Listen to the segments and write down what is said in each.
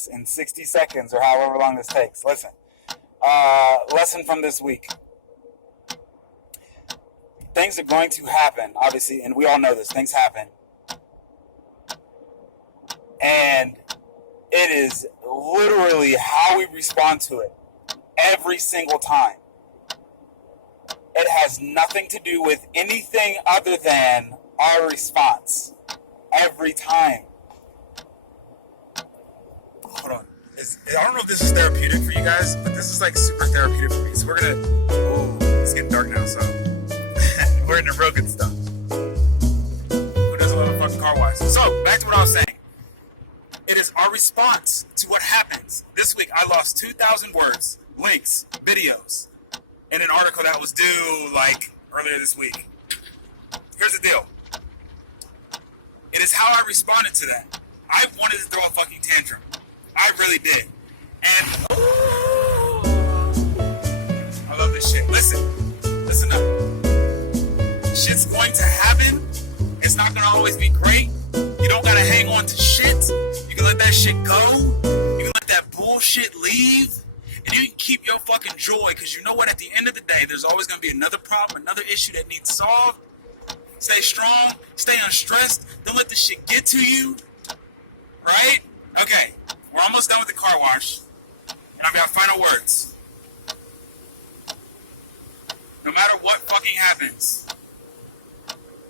this in 60 seconds or however long this takes. Listen. Lesson from this week. Things are going to happen, obviously, and we all know this. Things happen. And it is literally how we respond to it every single time. It has nothing to do with anything other than our response every time. Hold on. I don't know if this is therapeutic for you guys, but this is like super therapeutic for me. So we're gonna. Oh, it's getting dark now, so we're into real good stuff. Who doesn't love a fucking car wash? So back to what I was saying. It is our response to what happens. This week I lost 2,000 words, links, videos, in an article that was due like earlier this week. Here's the deal. It is how I responded to that. I wanted to throw a fucking tantrum. I really did. And I love this shit. Listen up. Shit's going to happen. It's not gonna always be great. You don't gotta hang on to shit. You can let that shit go. You can let that bullshit leave. And you can keep your fucking joy, because you know what? At the end of the day, there's always gonna be another problem, another issue that needs solved. Stay strong. Stay unstressed. Don't let this shit get to you. Right? Okay. We're almost done with the car wash, and I've got final words. No matter what fucking happens,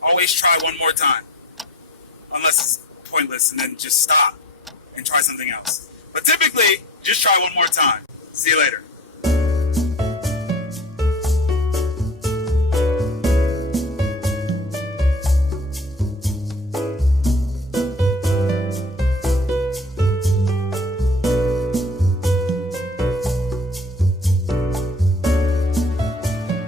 always try one more time. Unless it's pointless, and then just stop and try something else. But typically, just try one more time. See you later.